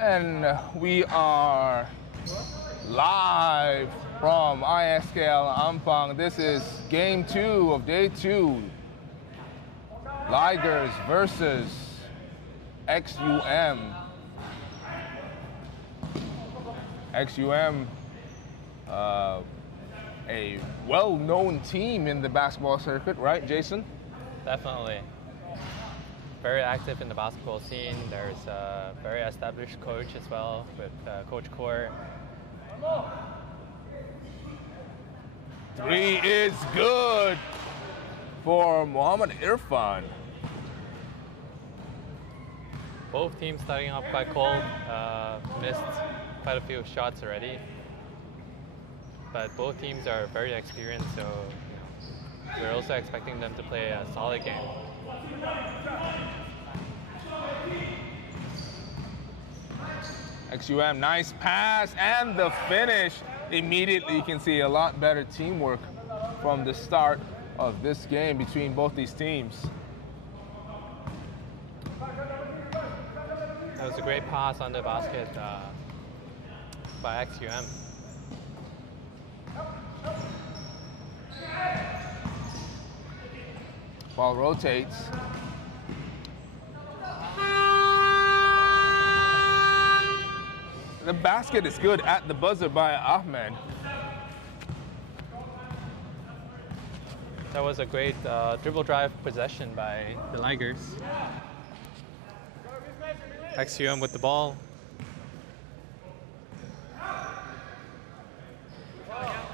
And we are live from ISKL Ampang. This is game 2 of day 2. Ligers versus ExUM. ExUM, a well-known team in the basketball circuit, right, Jason? Definitely. Very active in the basketball scene. There's a very established coach as well with Coach Core. 3 is good for Muhammad Irfan. Both teams starting off quite cold, missed quite a few shots already. But both teams are very experienced, so we're also expecting them to play a solid game. ExUM, nice pass and the finish. Immediately you can see a lot better teamwork from the start of this game between both these teams. That was a great pass on the basket by ExUM. Ball rotates. The basket is good at the buzzer by Ahmed. That was a great dribble drive possession by the Ligers. ExUM with the ball.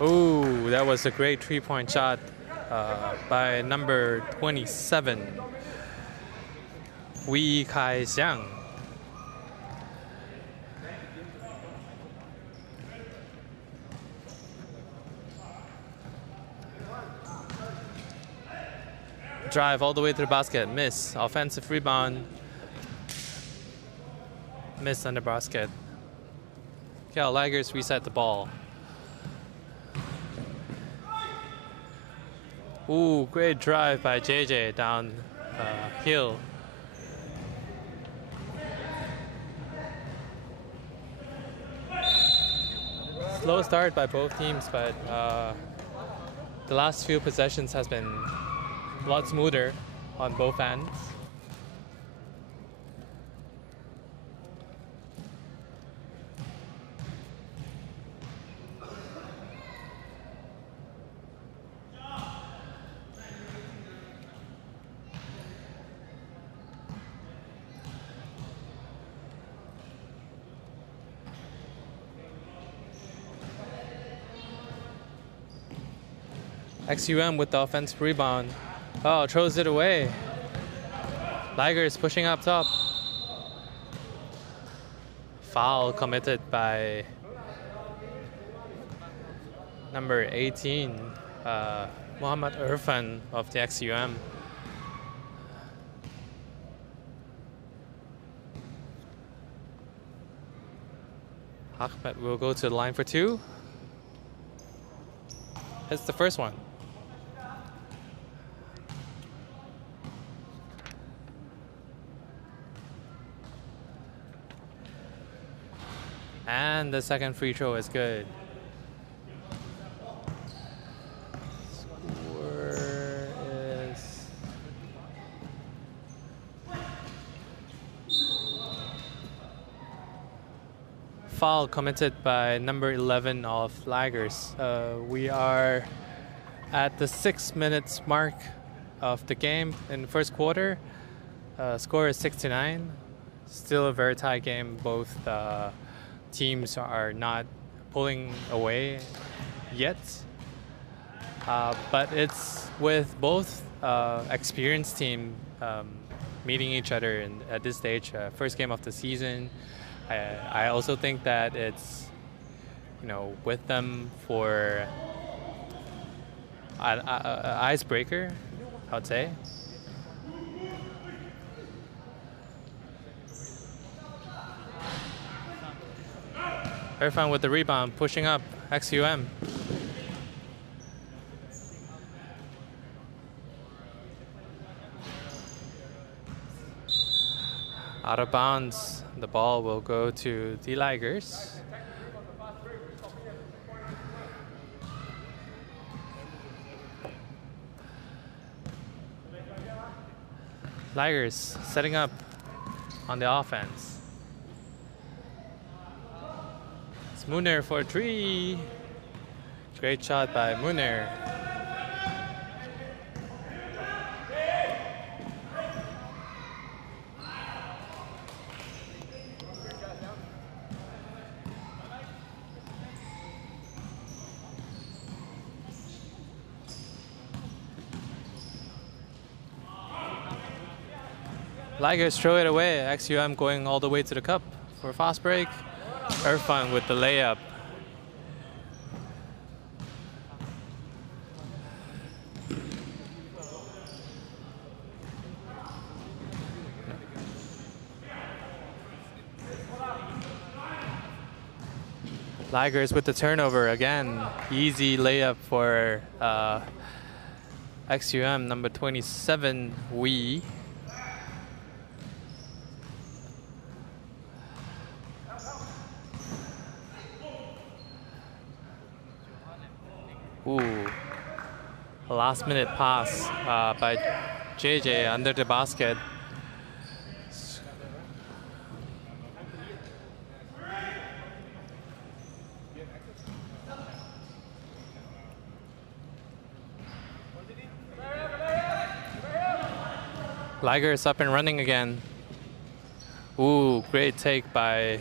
Ooh, that was a great three-point shot by number 27, Wei Kai-xiang. Drive all the way to the basket, miss. Offensive rebound, miss on the basket. KL Ligers reset the ball. Ooh, great drive by JJ down hill. Slow start by both teams, but the last few possessions has been a lot smoother on both ends. ExUM with the offensive rebound. Oh, throws it away. Ligers pushing up top. Foul committed by number 18, Muhammad Irfan of the ExUM. Ahmed will go to the line for 2. It's the first one. And the second free throw is good. Score is foul committed by number 11 of Ligers. We are at the 6 minutes mark of the game in the first quarter. Score is 6-9. Still a very tight game. Both teams are not pulling away yet, but it's with both experienced team meeting each other at this stage, first game of the season. I also think that it's, with them for an icebreaker, I would say. Irfan with the rebound, pushing up ExUM. Out of bounds The ball will go to the Ligers. Ligers setting up on the offense. It's Mooner for 3. Great shot by Mooner. Ligers throw it away. ExUM going all the way to the cup for a fast break. Irfan with the layup. Ligers with the turnover again. Easy layup for ExUM, number 27, Wee. Ooh, a last minute pass by JJ under the basket. Ligers up and running again. Ooh, great take by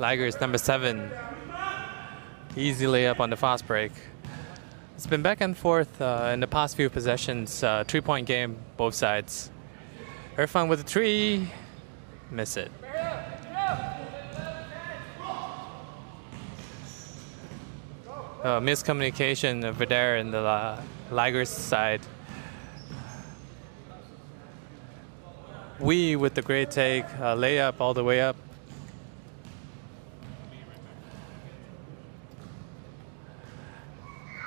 Ligers number 7. Easy layup on the fast break. It's been back and forth in the past few possessions. 3-point game, both sides. Irfan with a 3, miss it. Miscommunication over there in the Ligers side. Wee with the great take, layup all the way up.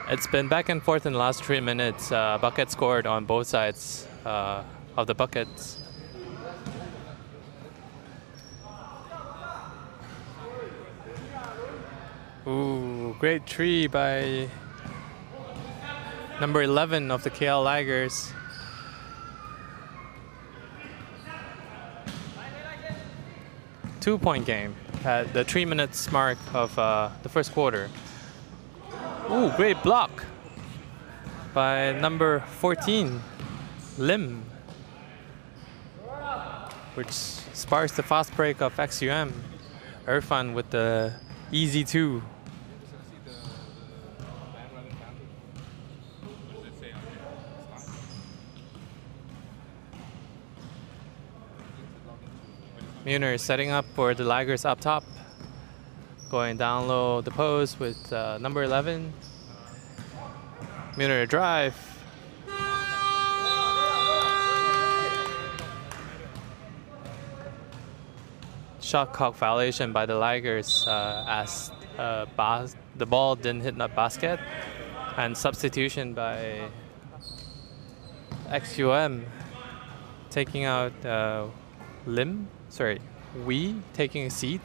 It's been back and forth in the last 3 minutes. Bucket scored on both sides of the buckets. Ooh, great 3 by number 11 of the KL Ligers. Two-point game at the 3 minutes mark of the first quarter. Ooh, great block by number 14, Lim, which sparks the fast break of ExUM. Irfan with the easy 2. Mooner setting up for the Ligers up top. Going down low the post with number 11. Mooner drive. Shot clock violation by the Ligers as the ball didn't hit the basket. And substitution by ExUM taking out Wee taking a seat.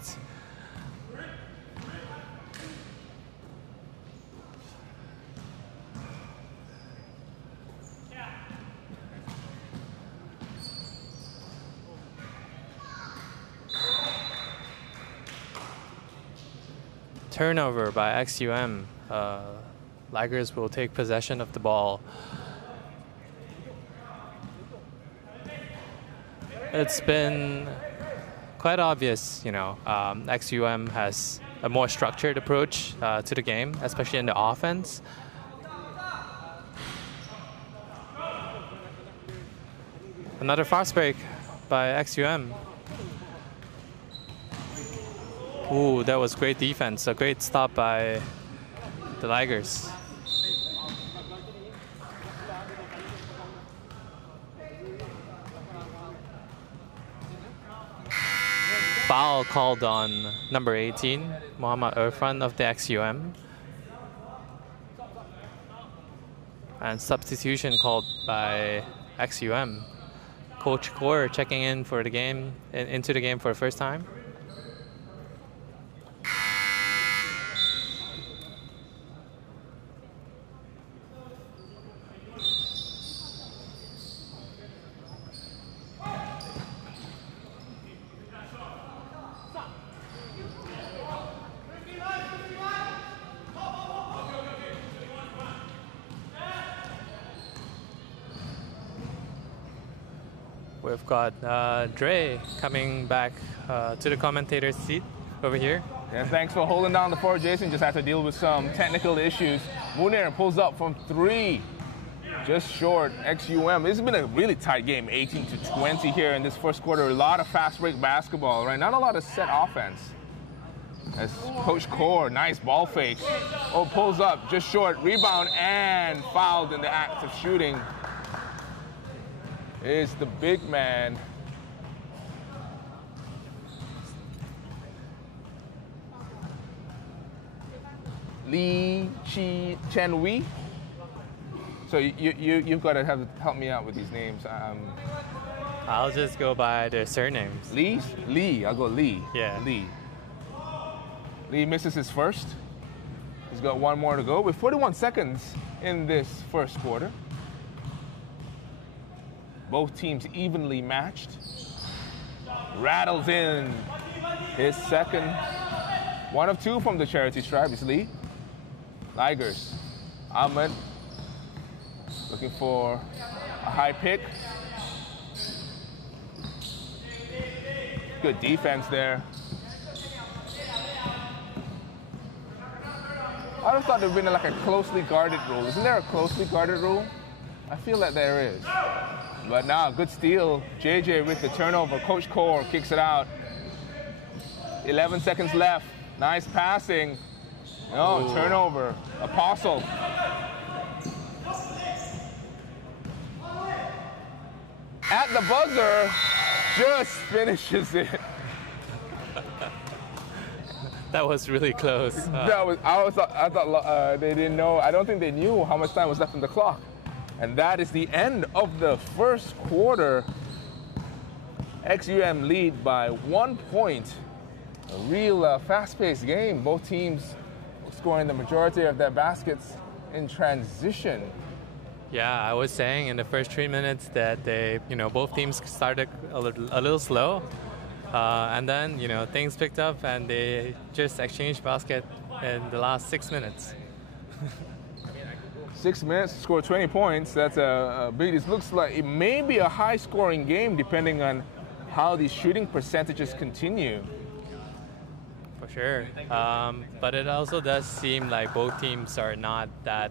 Turnover by ExUM. Ligers will take possession of the ball. It's been quite obvious, you know, ExUM has a more structured approach to the game, especially in the offense. Another fast break by ExUM. Ooh, that was great defense. A great stop by the Ligers. Foul called on number 18, Muhammad Irfan of the ExUM. And substitution called by ExUM. Coach Core checking in for the game, into the game for the first time. We've got Dre coming back to the commentator's seat over here. Yeah, thanks for holding down the fort, Jason. Just had to deal with some technical issues. Munir pulls up from 3, just short. ExUM. This has been a really tight game, 18-20 here in this first quarter. A lot of fast break basketball, right? Not a lot of set offense. As Coach Core, nice ball fake. Oh, pulls up, just short. Rebound and fouled in the act of shooting is the big man. Lee Chen Wei. So you've got to help me out with these names. I'll just go by their surnames. Lee. I'll go Lee. Yeah. Lee misses his first. He's got one more to go with 41 seconds in this first quarter. Both teams evenly matched. Rattles in his second. 1 of 2 from the charity stripe is Lee. Ligers. Ahmed looking for a high pick. Good defense there. I just thought there would have been like a closely guarded rule. Isn't there a closely guarded rule? I feel that there is. But now, good steal. JJ with the turnover. Coach Core kicks it out. 11 seconds left. Nice passing. No, turnover. Apostle. At the buzzer, just finishes it. That was really close. I thought they didn't know. I don't think they knew how much time was left on the clock. And that is the end of the first quarter. ExUM lead by 1 point. A real fast-paced game. Both teams scoring the majority of their baskets in transition. Yeah, I was saying in the first 3 minutes that both teams started a little slow, and then things picked up and they just exchanged basket in the last 6 minutes. 6 minutes, score 20 points. That's a big. It looks like it may be a high-scoring game depending on how these shooting percentages continue. For sure, but it also does seem like both teams are not that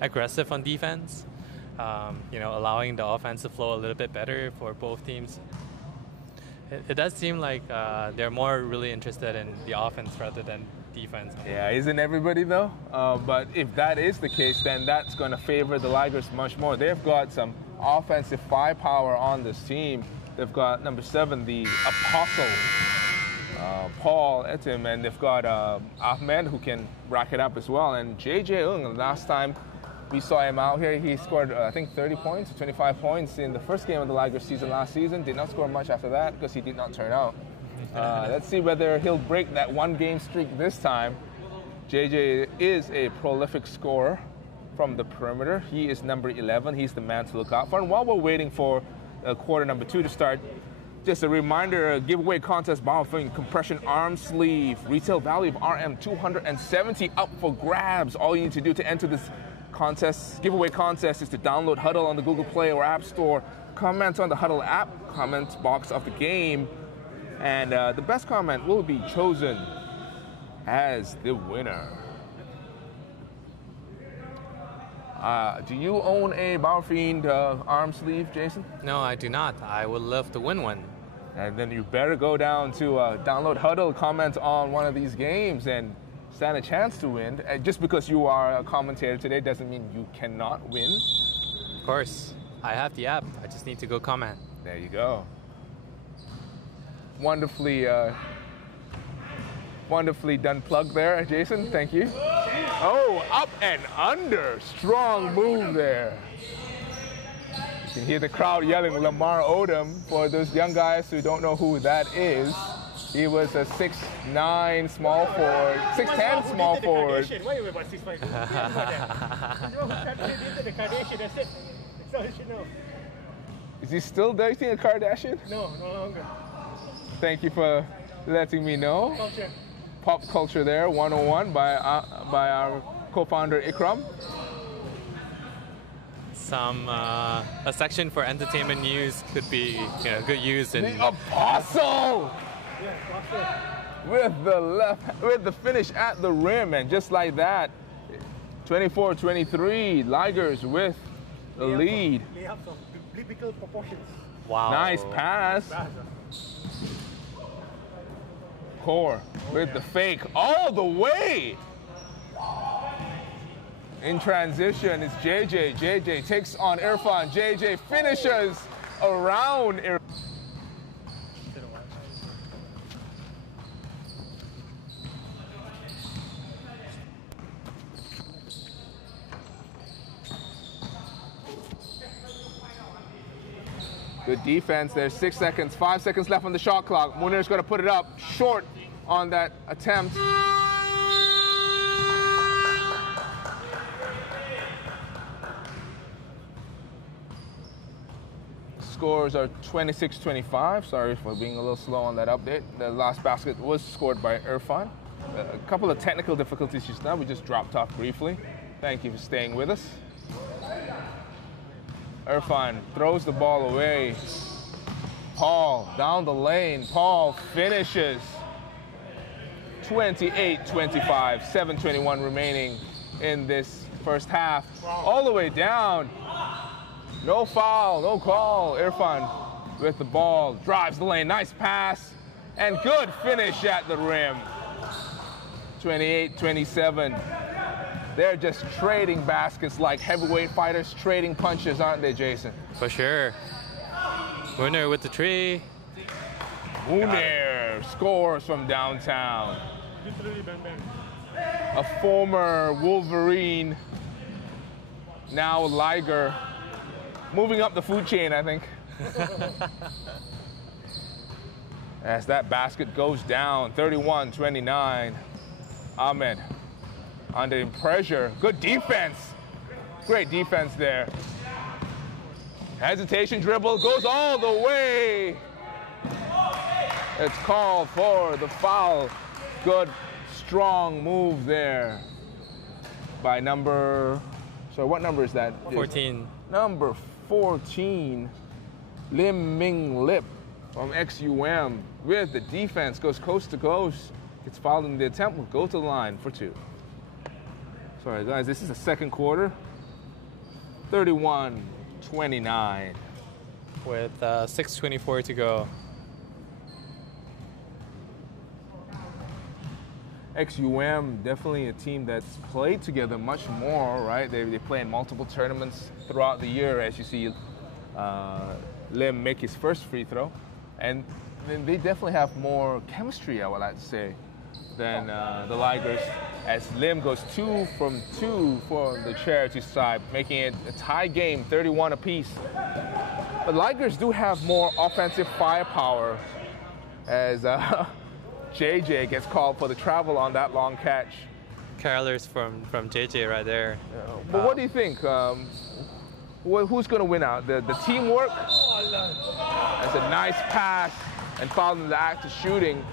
aggressive on defense. Allowing the offense to flow a little bit better for both teams. It does seem like they're more really interested in the offense rather than defense. Yeah, isn't everybody though? But if that is the case, then that's going to favor the Ligers much more. They've got some offensive firepower on this team. They've got number 7, the Apostle, Paul Etim, and they've got Ahmed who can rack it up as well. And JJ Ung, last time we saw him out here, he scored I think 30 points, 25 points in the first game of the Ligers season last season. Did not score much after that because he did not turn out. Let's see whether he'll break that 1-game streak this time. JJ is a prolific scorer from the perimeter. He is number 11. He's the man to look out for. And while we're waiting for quarter number 2 to start, just a reminder, a giveaway contest, Baofeng compression arm sleeve, retail value of RM270 up for grabs. All you need to do to enter this giveaway contest is to download Huddle on the Google Play or App Store, comment on the Huddle app comment box of the game, and the best comment will be chosen as the winner. Do you own a Baofeng arm sleeve, Jason? No, I do not. I would love to win one. And then you better go down to download Huddle, comment on one of these games, and stand a chance to win. And just because you are a commentator today doesn't mean you cannot win. Of course. I have the app. I just need to go comment. There you go. Wonderfully done plug there, Jason. Thank you. Oh, up and under. Strong move there. You can hear the crowd yelling Lamar Odom. For those young guys who don't know who that is, he was a 6'9" small forward, 6'10" small forward. Why you about 6'5"? Is he still dating a Kardashian? No, no longer. Thank you for letting me know. Culture. Pop culture there, 101 by our co-founder ExUM. A section for entertainment news could be good use in. The Apostle with the finish at the rim, and just like that, 24-23, Ligers with the lead. They have some biblical proportions. Wow. Nice pass. Core with the fake all the way. In transition, it's JJ. JJ takes on Irfan. JJ finishes around Irfan. Good defense. There's 6 seconds, 5 seconds left on the shot clock. Munir's going to put it up short on that attempt. Scores are 26-25. Sorry for being a little slow on that update. The last basket was scored by Irfan. A couple of technical difficulties just now. We just dropped off briefly. Thank you for staying with us. Irfan throws the ball away. Paul down the lane. Paul finishes. 28-25, 7:21 remaining in this first half. All the way down. No foul, no call. Irfan with the ball, drives the lane, nice pass, and good finish at the rim. 28-27. They're just trading baskets like heavyweight fighters trading punches, aren't they, Jason? For sure. Munir with the tree. Munir scores from downtown. A former Wolverine, now Liger. Moving up the food chain, I think. As that basket goes down, 31-29. Ahmed under pressure. Good defense. Great defense there. Hesitation dribble goes all the way. It's called for the foul. Good, strong move there by number, so what number is that? 14. Number 14, Lim Ming Lip from ExUM with the defense, goes coast to coast. Gets fouled in the attempt, will go to the line for two. Sorry guys, this is the second quarter. 31-29. With 6:24 to go. ExUM, definitely a team that's played together much more, right? They play in multiple tournaments throughout the year, as you see Lim make his first free throw. And then they definitely have more chemistry, I would like to say, than the Ligers, as Lim goes 2 from 2 for the charity side, making it a tie game, 31 apiece. But Ligers do have more offensive firepower, as JJ gets called for the travel on that long catch. Carolers from JJ right there. But what do you think? Who's going to win out? The teamwork? That's a nice pass, and following the act of shooting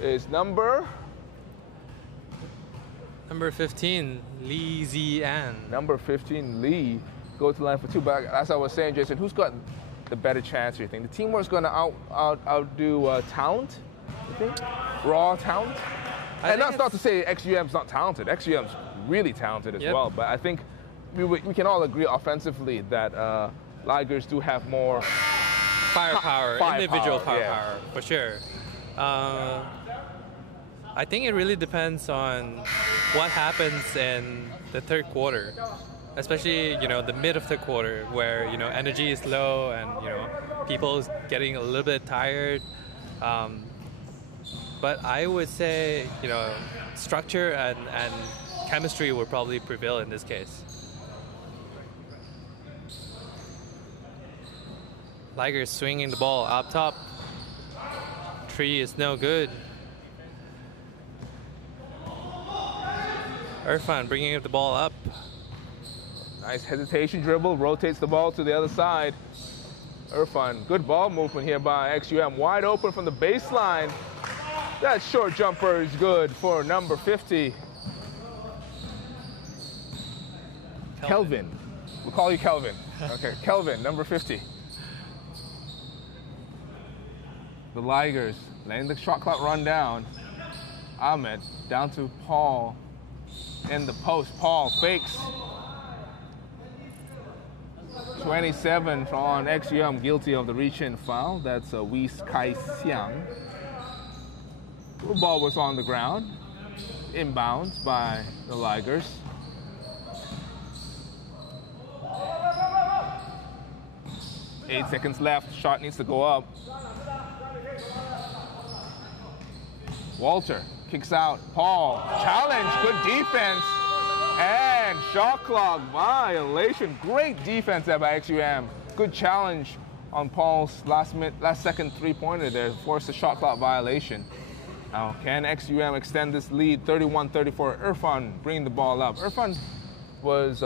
is number 15, Lee Zian. Number 15, Lee, go to the line for two. But as I was saying, Jason, who's got the better chance, you think? The teamwork's going to outdo talent, you think? Raw talent? And that's not to say ExUM's not talented. ExUM's really talented as well. But I think we can all agree offensively that Ligers do have more firepower, individual firepower, for sure. I think it really depends on what happens in the third quarter, especially the mid of the quarter, where energy is low and people getting a little bit tired. But I would say structure and chemistry will probably prevail in this case. Ligers swinging the ball up top. Tree is no good. Irfan bringing the ball up. Nice hesitation dribble, rotates the ball to the other side. Irfan, good ball movement here by ExUM. Wide open from the baseline. That short jumper is good for number 50. Kelvin. We'll call you Kelvin. Okay, Kelvin, number 50. The Ligers letting the shot clock run down. Ahmed down to Paul in the post. Paul fakes. 27 on ExUM, guilty of the reach-in foul. That's Weiss Kai Xiang. The ball was on the ground. Inbounds by the Ligers. Eight seconds left. Shot needs to go up. Walter kicks out. Paul, challenge, good defense. And shot clock violation. Great defense there by ExUM. Good challenge on Paul's last second three-pointer there. Forced a shot clock violation. Now, can ExUM extend this lead? 31-34. Irfan bringing the ball up. Irfan was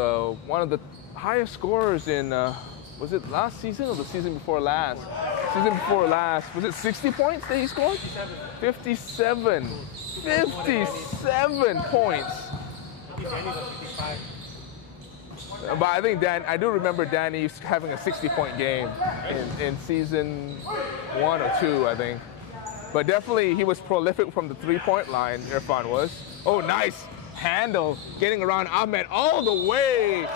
one of the highest scorers in, was it last season or the season before last? Season before last. Was it 60 points that he scored? 57. 57 points. But I think I do remember Danny having a 60-point game in season 1 or 2, I think. But definitely he was prolific from the three-point line, Irfan was. Oh, nice handle, getting around Ahmed all the way.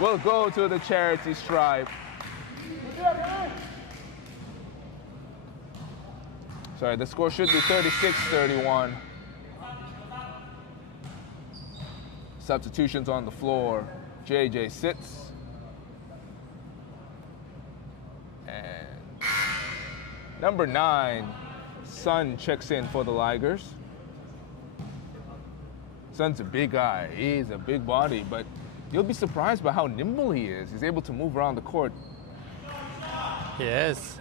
Will go to the charity stripe. Sorry, the score should be 36-31. Substitutions on the floor. JJ sits. And number 9, Sun checks in for the Ligers. Sun's a big guy. He's a big body, but you'll be surprised by how nimble he is. He's able to move around the court. He is.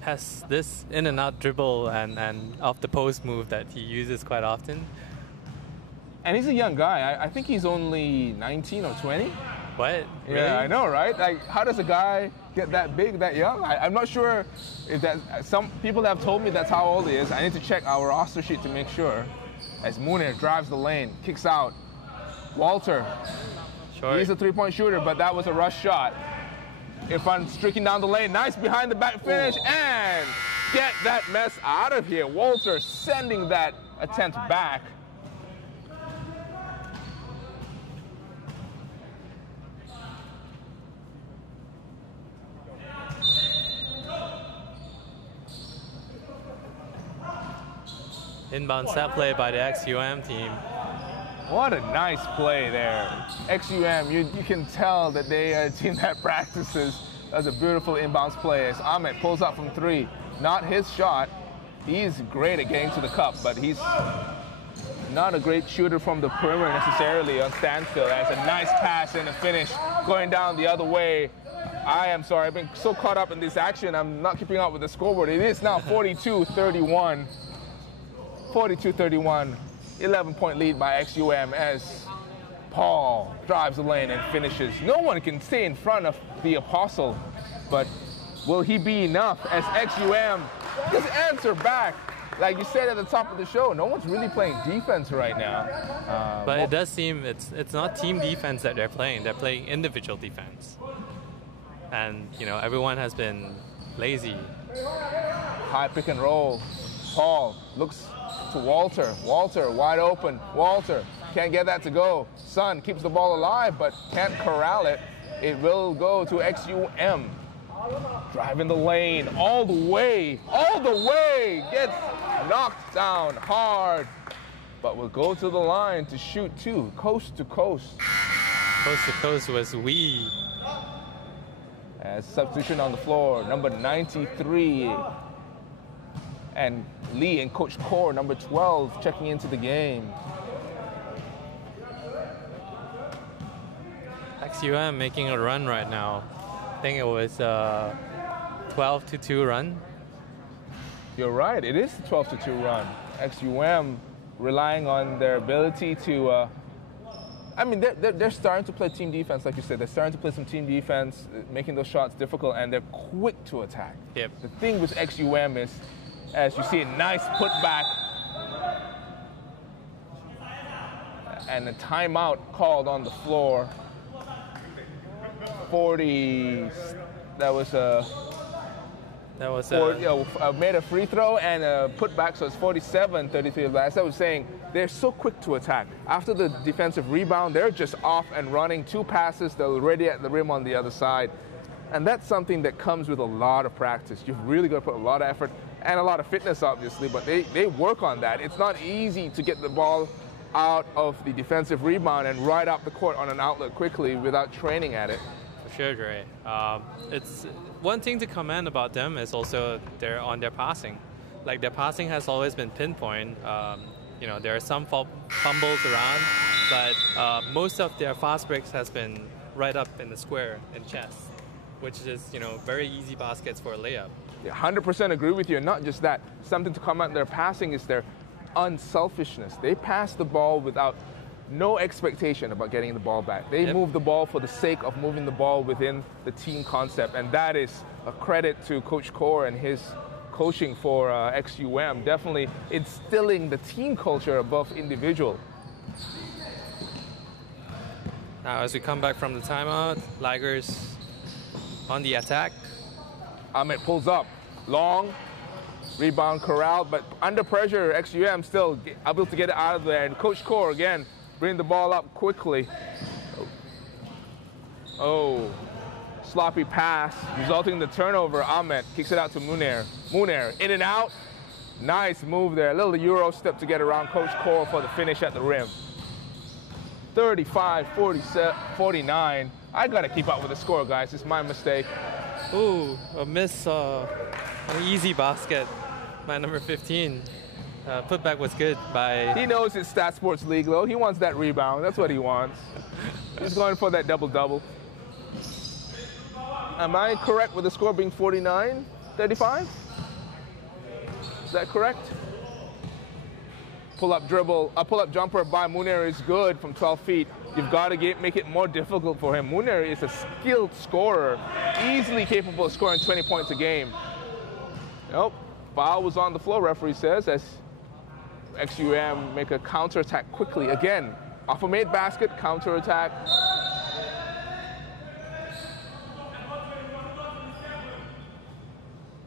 Has this in and out dribble and off the post move that he uses quite often. And he's a young guy. I think he's only 19 or 20. What? Really? Yeah, I know, right? Like, how does a guy get that big, that young? I'm not sure if that. Some people have told me that's how old he is. I need to check our roster sheet to make sure. As Munir drives the lane, kicks out. Walter. Short. He's a three-point shooter, but that was a rush shot. Irfan streaking down the lane. Nice behind the back finish. Ooh. And get that mess out of here. Walter sending that attempt back. Inbound set play by the ExUM team. What a nice play there. ExUM, you can tell that they are a team that practices. That's a beautiful inbounds play as Ahmed pulls up from 3. Not his shot. He's great at getting to the cup, but he's not a great shooter from the perimeter necessarily on standstill. That's a nice pass and a finish going down the other way. I am sorry, I've been so caught up in this action, I'm not keeping up with the scoreboard. It is now 42-31. 42-31, 11-point lead by ExUM as Paul drives the lane and finishes. No one can stay in front of the Apostle, but will he be enough as ExUM just answer back? Like you said at the top of the show, no one's really playing defense right now. But it does seem it's not team defense that they're playing. They're playing individual defense. And, you know, everyone has been lazy. High pick and roll. Paul looks to Walter. Walter wide open. Walter can't get that to go. Sun keeps the ball alive but can't corral it. It will go to ExUM. Driving the lane all the way. Gets knocked down hard. But will go to the line to shoot 2. Coast to coast. Coast to coast was we. As substitution on the floor, number 93. And Lee and Coach Core, number 12, checking into the game. ExUM making a run right now. think it was 12-2 run. You're right. It is the 12-2 run. ExUM relying on their ability to. I mean, they're starting to play team defense, like you said. They're starting to play some team defense, making those shots difficult, and they're quick to attack. Yep. The thing with ExUM is, as you see, a nice putback and a timeout called on the floor. 40. That was a. Made a free throw and a putback, so it's 47-33. As I was saying, they're so quick to attack. After the defensive rebound, they're just off and running. 2 passes, they're already at the rim on the other side. And that's something that comes with a lot of practice. You've really got to put a lot of effort and a lot of fitness, obviously, but they work on that. It's not easy to get the ball out of the defensive rebound and right up the court on an outlet quickly without training at it. For sure, Dre. It's one thing to comment about them is also their passing. Like, their passing has always been pinpoint. There are some fumbles around, but most of their fast breaks has been right up in the square in chest, which is, very easy baskets for a layup. Yeah, 100% agree with you. And not just that, something to comment on their passing is their unselfishness. They pass the ball without no expectation about getting the ball back. They move the ball for the sake of moving the ball within the team concept, and that is a credit to Coach Kaur and his coaching for ExUM, definitely instilling the team culture above individual. Now, as we come back from the timeout, Ligers on the attack. Ahmed pulls up, long, rebound corralled, but under pressure, ExUM still able to get it out of there, and Coach Kaur again bring the ball up quickly. Oh, sloppy pass, resulting in the turnover. Ahmed kicks it out to Munir. Munir, in and out. Nice move there. A little Euro step to get around Coach Kaur for the finish at the rim. 35-49. I got to keep up with the score, guys. It's my mistake. Ooh, a miss, an easy basket by number 15. Putback was good by... He knows it's StatSports League, though. He wants that rebound. That's what he wants. He's going for that double-double. Am I correct with the score being 49-35? Is that correct? Pull-up dribble, a pull-up jumper by Munir is good from 12 feet. You've got to make it more difficult for him. Munir is a skilled scorer, easily capable of scoring 20 points a game. Nope, foul was on the floor, referee says, as ExUM make a counterattack quickly. Again, off a made basket, counterattack.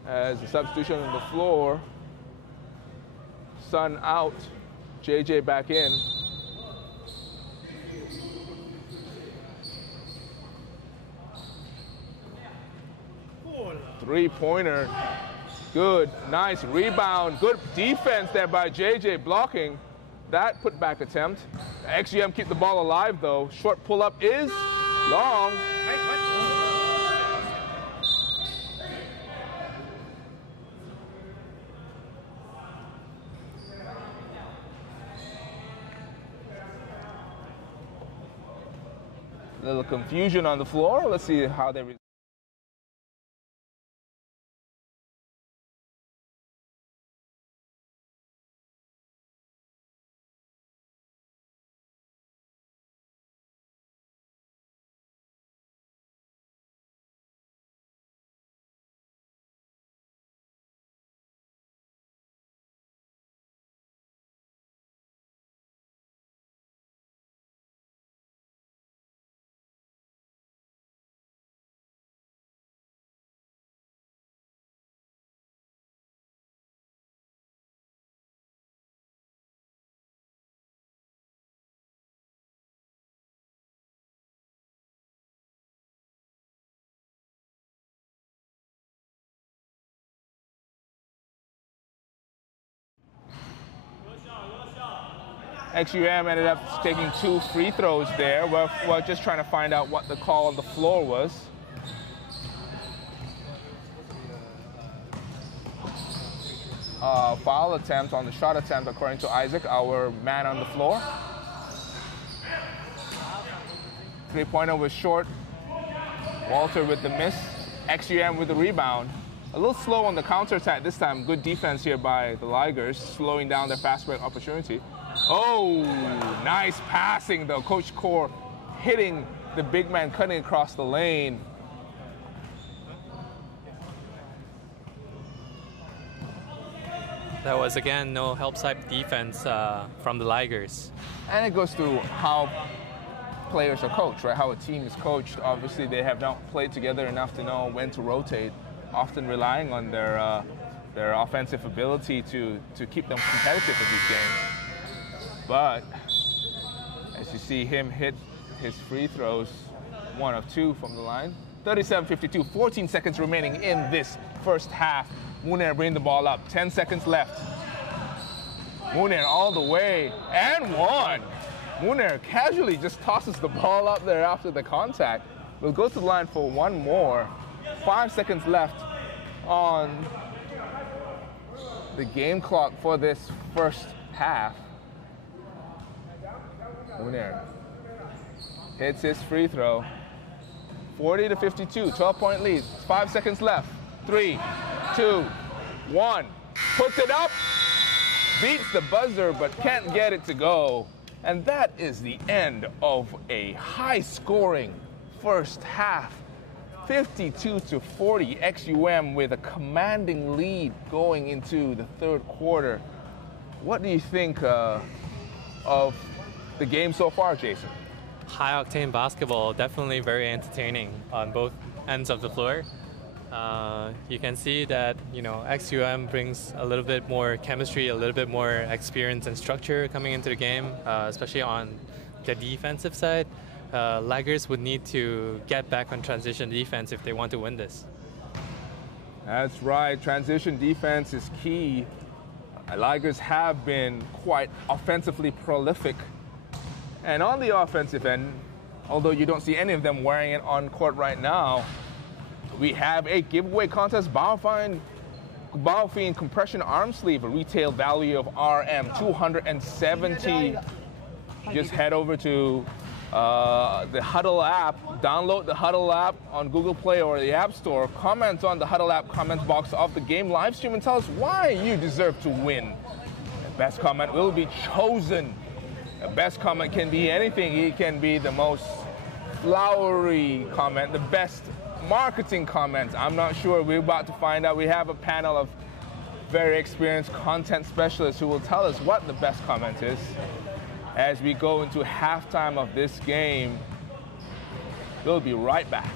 As a substitution on the floor, Sun out, JJ back in. Three-pointer, good, nice rebound, good defense there by JJ blocking that putback attempt. ExUM keep the ball alive though. Short pull-up is long. A little confusion on the floor. Let's see how they... ExUM ended up taking 2 free throws there. We're just trying to find out what the call on the floor was. Foul attempt on the shot attempt, according to Isaac, our man on the floor. Three-pointer was short. Walter with the miss. ExUM with the rebound. A little slow on the counter-attack this time. Good defense here by the Ligers, slowing down their fast break opportunity. Oh, nice passing though. Coach Core hitting the big man, cutting across the lane. That was, again, no help side defense from the Ligers. And it goes to how players are coached, right? How a team is coached. Obviously, they have not played together enough to know when to rotate, often relying on their offensive ability to keep them competitive in these games. But as you see him hit his free throws, 1 of 2 from the line. 37-52, 14 seconds remaining in this first half. Munir bringing the ball up, 10 seconds left. Munir all the way, and 1. Munir casually just tosses the ball up there after the contact. We'll go to the line for 1 more. 5 seconds left on the game clock for this first half. Munir hits his free throw. 40-52, 12-point lead. 5 seconds left. 3, 2, 1. Puts it up. Beats the buzzer, but can't get it to go. And that is the end of a high-scoring first half. 52-40, ExUM with a commanding lead going into the third quarter. What do you think of the game so far, Jason? High-octane basketball, definitely very entertaining on both ends of the floor. You can see that, ExUM brings a little bit more chemistry, a little bit more experience and structure coming into the game, especially on the defensive side. Ligers would need to get back on transition defense if they want to win this. That's right. Transition defense is key. Ligers have been quite offensively prolific. And on the offensive end, although you don't see any of them wearing it on court right now, we have a giveaway contest, Baofeng compression arm sleeve, a retail value of RM 270. Just head over to the Huddle app, download the Huddle app on Google Play or the App Store, comment on the Huddle app comments box of the game live stream and tell us why you deserve to win. The best comment will be chosen. The best comment can be anything. It can be the most flowery comment, the best marketing comments. I'm not sure. We're about to find out. We have a panel of very experienced content specialists who will tell us what the best comment is. As we go into halftime of this game, we'll be right back.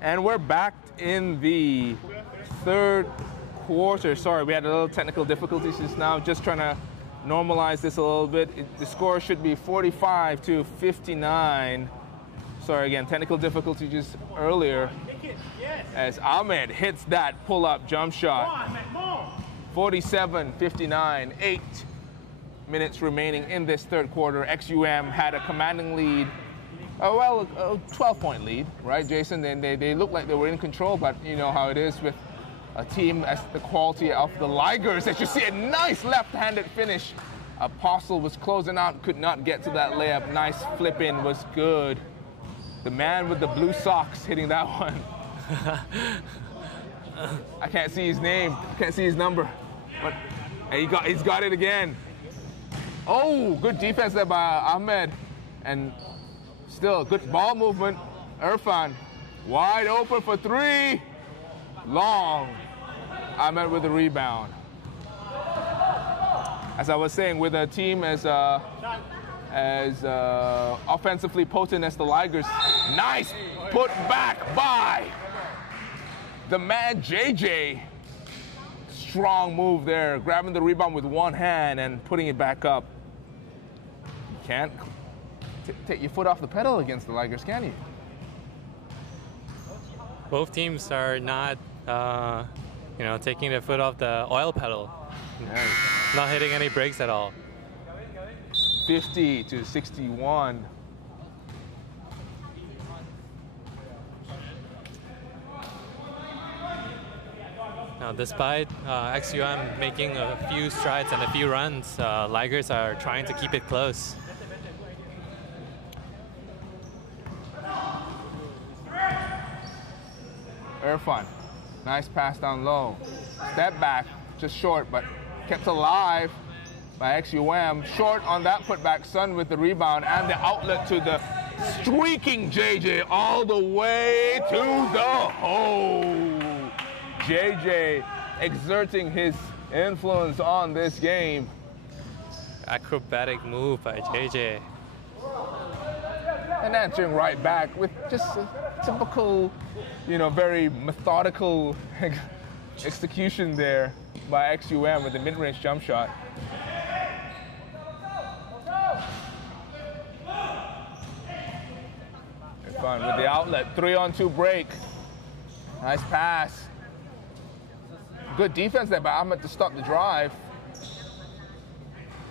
And we're back in the third quarter. Sorry, we had a little technical difficulties just now. Just trying to normalize this a little bit. The score should be 45-59. Sorry, again, technical difficulty just earlier as Ahmed hits that pull-up jump shot. 47-59, 8 minutes remaining in this third quarter. ExUM had a commanding lead, a 12-point lead, right, Jason? They looked like they were in control, but you know how it is with a team as the quality of the Ligers. As you see, a nice left-handed finish. Apostle was closing out, could not get to that layup. Nice flip-in was good. The man with the blue socks hitting that one. I can't see his name, can't see his number, but he's got it again. Oh, good defense there by Ahmed, and still good ball movement. Irfan wide open for three, long. Ahmed with the rebound. As I was saying, with a team as offensively potent as the Ligers, nice put back by the man JJ. Strong move there, grabbing the rebound with one hand and putting it back up. You can't take your foot off the pedal against the Ligers, can you? Both teams are not, taking their foot off the oil pedal. Nice. Not hitting any brakes at all. 50-61. Now, despite ExUM making a few strides and a few runs, Ligers are trying to keep it close. Irfan, nice pass down low. Step back, just short, but kept alive by ExUM. Short on that putback. Sun with the rebound and the outlet to the streaking JJ all the way to the hole. JJ exerting his influence on this game. Acrobatic move by JJ. And answering right back with just a typical, very methodical execution there by ExUM with the mid-range jump shot. Fun with the outlet, 3-on-2 break. Nice pass. Good defense there by Ahmed to stop the drive.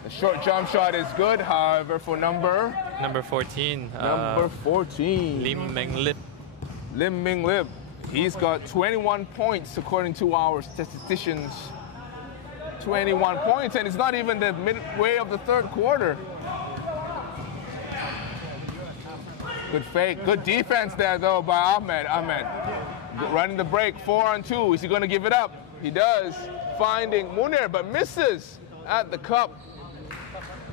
The short jump shot is good, however, for number 14. Number 14. Lim Meng Lip. Lim Ming Lip. He's got 21 points according to our statisticians. 21 points, and it's not even the midway of the third quarter. Good fake, good defense there though by Ahmed. Ahmed running the break, 4-on-2. Is he going to give it up? He does. Finding Munir, but misses at the cup.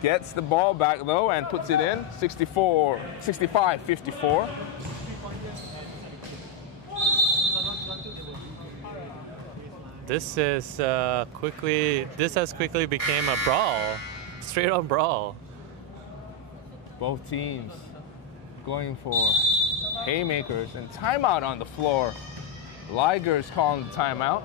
Gets the ball back though and puts it in. 65-54. This has quickly became a brawl, straight on brawl. Both teams going for haymakers and timeout on the floor. Ligers calling the timeout.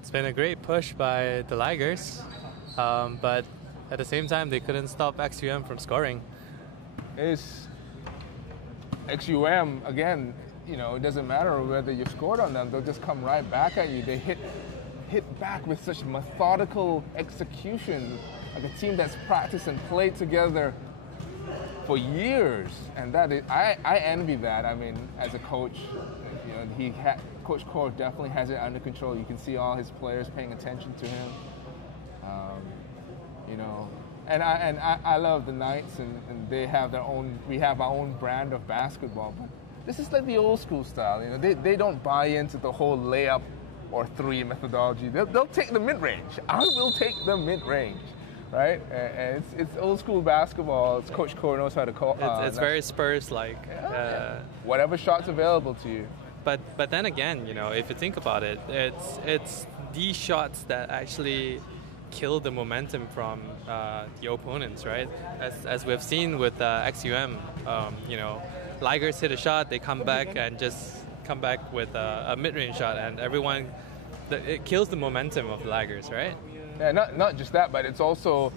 It's been a great push by the Ligers, but at the same time they couldn't stop ExUM from scoring. It's ExUM again. It doesn't matter whether you scored on them; they'll just come right back at you. They hit back with such methodical execution, like a team that's practiced and played together for years. And that is, I envy that. I mean, as a coach, Coach Core definitely has it under control. You can see all his players paying attention to him. And I love the Knights, and they have their own. We have our own brand of basketball, but this is like the old school style. They don't buy into the whole layup or three methodology. They'll take the mid range. I will take the mid range, right? And it's old school basketball. It's Coach Core knows how to call. It's very Spurs-like. Whatever shot's available to you. But then again, if you think about it, it's these shots that actually kill the momentum from the opponents, right? As we've seen with ExUM, you know, Ligers hit a shot, they come back and just come back with a mid-range shot, and everyone, it kills the momentum of the Ligers, right? Yeah, not just that, but it's also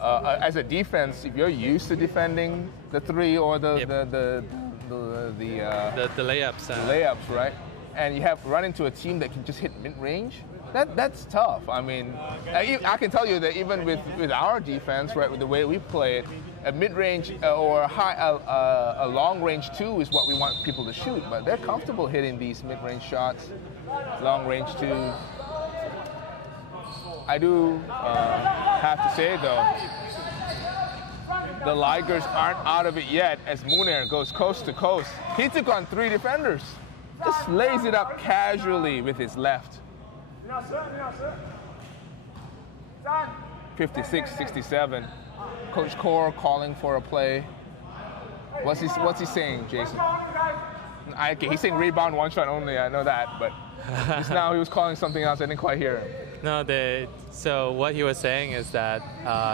as a defense, if you're used to defending the three or the layups, layups, right? And you have run into a team that can just hit mid-range. That's tough. I mean, I can tell you that even with our defense, right, with the way we play it, a mid-range or a long-range 2 is what we want people to shoot. But they're comfortable hitting these mid-range shots, long-range 2. I do have to say, though, the Ligers aren't out of it yet as Munir goes coast to coast. He took on 3 defenders. Just lays it up casually with his left. 56-67. Coach Core calling for a play. What's he saying, Jason? Okay, he's saying rebound, 1 shot only. I know that, but just now he was calling something else. I didn't quite hear him. No, so what he was saying is that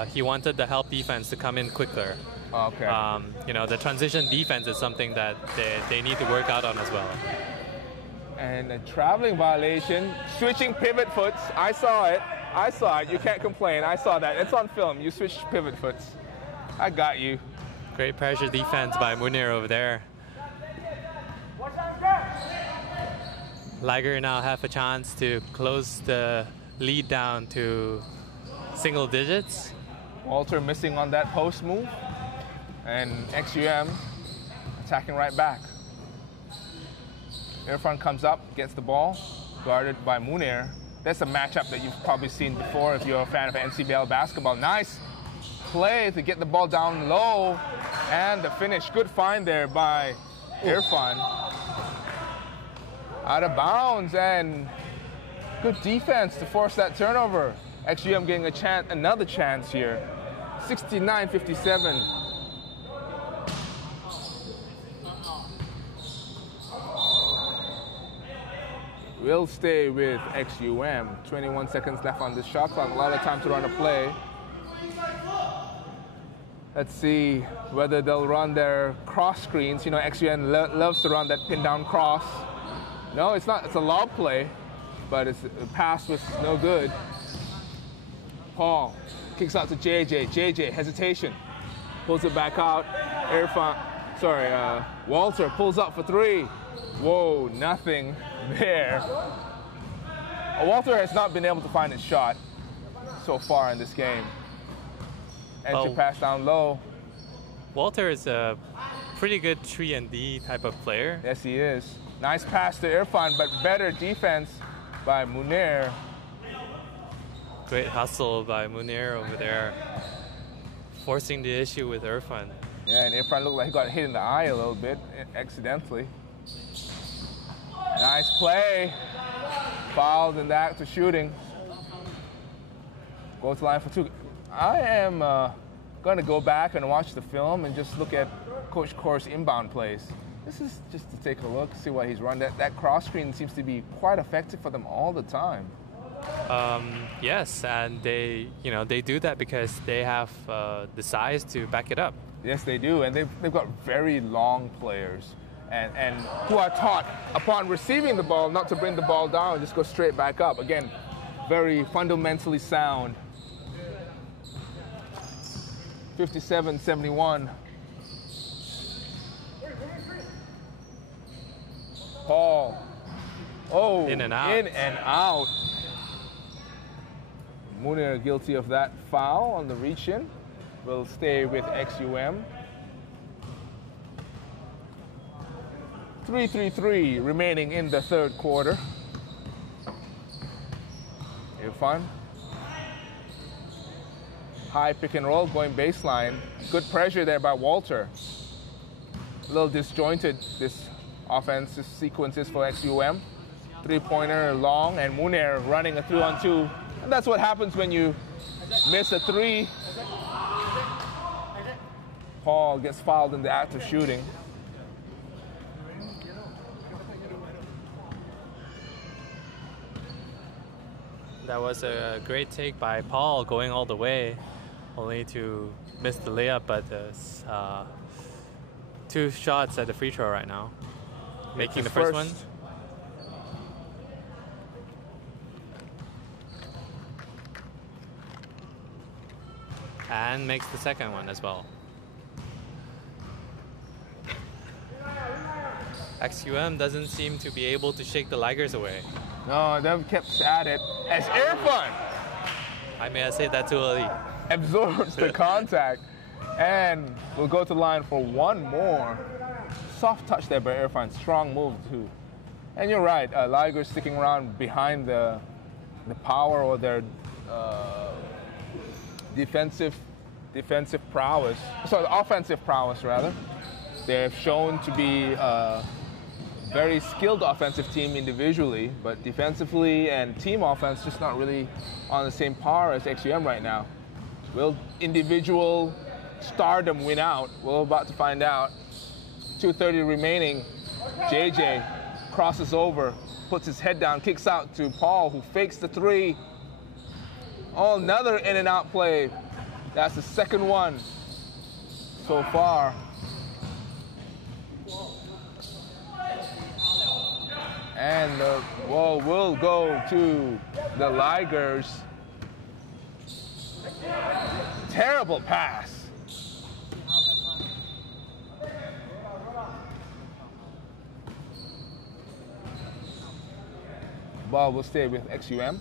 he wanted the help defense to come in quicker. Okay. You know, the transition defense is something that they need to work out on as well. And a traveling violation, switching pivot foots. I saw it. You can't complain. I saw that. It's on film. You switched pivot foots. I got you. Great pressure defense by Munir over there. Liger now have a chance to close the lead down to single digits. Walter missing on that post move. And ExUM attacking right back. Irfan comes up, gets the ball, guarded by Munir. That's a matchup that you've probably seen before if you're a fan of NCBL basketball. Nice play to get the ball down low, and the finish. Good find there by Irfan. Out of bounds, and good defense to force that turnover. ExUM getting another chance here. 69-57. We'll stay with ExUM. 21 seconds left on this shot clock. A lot of time to run a play. Let's see whether they'll run their cross screens. You know, ExUM loves to run that pin down cross. No, it's not. It's a lob play, but the pass was no good. Paul kicks out to JJ. JJ, hesitation. Pulls it back out. Walter pulls up for 3. Whoa, nothing there. Walter has not been able to find his shot so far in this game. Entry pass down low. Walter is a pretty good 3-and-D type of player. Yes, he is. Nice pass to Irfan, but better defense by Munir. Great hustle by Munir over there, forcing the issue with Irfan. Yeah, and Irfan looked like he got hit in the eye a little bit, accidentally. Nice play. Fouled in the act of shooting. Go to line for 2. I am going to go back and watch the film and just look at Coach Core's inbound plays. This is just to take a look, see what he's run. That cross screen seems to be quite effective for them all the time. Yes, and they do that because they have the size to back it up. Yes, they do, and they've got very long players. And who are taught upon receiving the ball not to bring the ball down, just go straight back up. Again, very fundamentally sound. 57-71. Paul. Oh, in and out. In and out. Munir guilty of that foul on the reach-in. Will stay with ExUM. 3-3-3 remaining in the third quarter. Irfan. High pick and roll going baseline. Good pressure there by Walter. A little disjointed, this offensive sequences for ExUM. 3-pointer long, and Munir running a 3-on-2. And that's what happens when you miss a 3. Paul gets fouled in the act of shooting. That was a great take by Paul, going all the way, only to miss the layup, but there's 2 shots at the free throw right now. Making the first one. And makes the second one as well. ExUM doesn't seem to be able to shake the Ligers away. No, they've kept at it as Irfan I may have said that too early. absorbs the contact and will go to the line for one more. Soft touch there by Irfan, strong move too. And you're right, Ligers sticking around behind the power or their defensive prowess, sorry, the offensive prowess rather. They've shown to be a very skilled offensive team individually, but defensively and team offense just not really on the same par as ExUM right now. Will individual stardom win out? We're about to find out. 2:30 remaining. JJ crosses over, puts his head down, kicks out to Paul, who fakes the 3. Oh, another in and out play. That's the second one so far. And the ball will go to the Ligers. Terrible pass. Ball will stay with ExUM.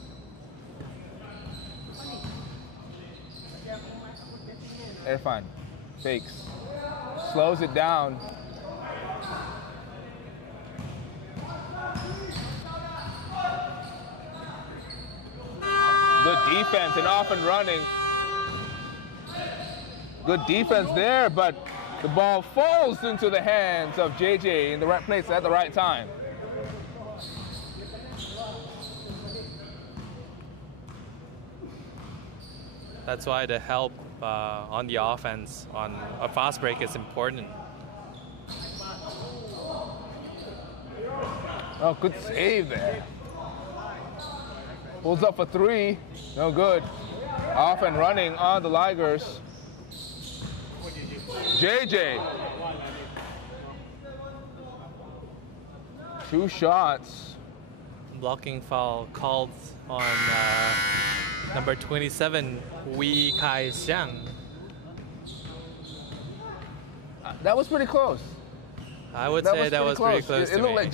Irfan fakes, slows it down. Good defense and off and running. Good defense there, but the ball falls into the hands of JJ in the right place at the right time. That's why the help on the offense on a fast break is important. Oh, good save there. Pulls up for 3, no good. Off and running on the Ligers. JJ. 2 shots. Blocking foul called on number 27, Wei Kai Xiang. That was pretty close. I would say that was pretty close to It looked me. like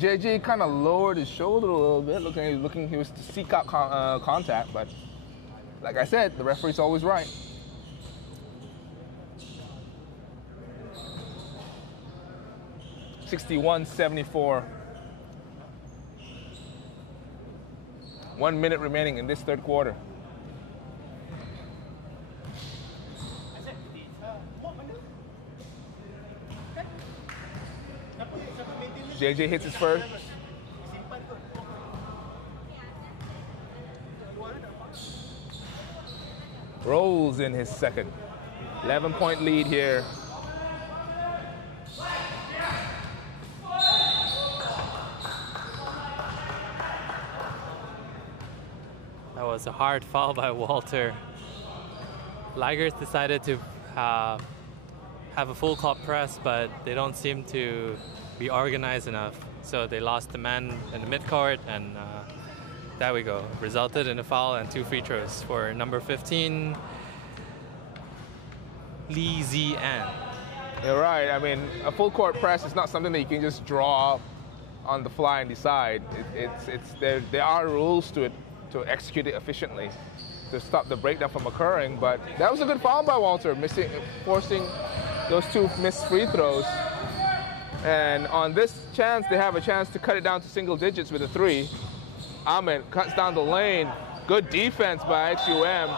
JJ kind of lowered his shoulder a little bit, he was to seek out contact, but like I said, the referee's always right. (61-74). 1 minute remaining in this third quarter. JJ hits his first. Rolls in his second. 11-point lead here. That was a hard foul by Walter. Ligers decided to have a full court press, but they don't seem to be organized enough. So they lost the man in the midcourt, and there we go. Resulted in a foul and 2 free throws for number 15, Lee Zian. You're right. I mean, a full court press is not something that you can just draw up on the fly and decide. There are rules to it to execute it efficiently, to stop the breakdown from occurring. But that was a good foul by Walter, forcing those 2 missed free throws. And on this chance, they have a chance to cut it down to single digits with a 3. Ahmed cuts down the lane. Good defense by ExUM.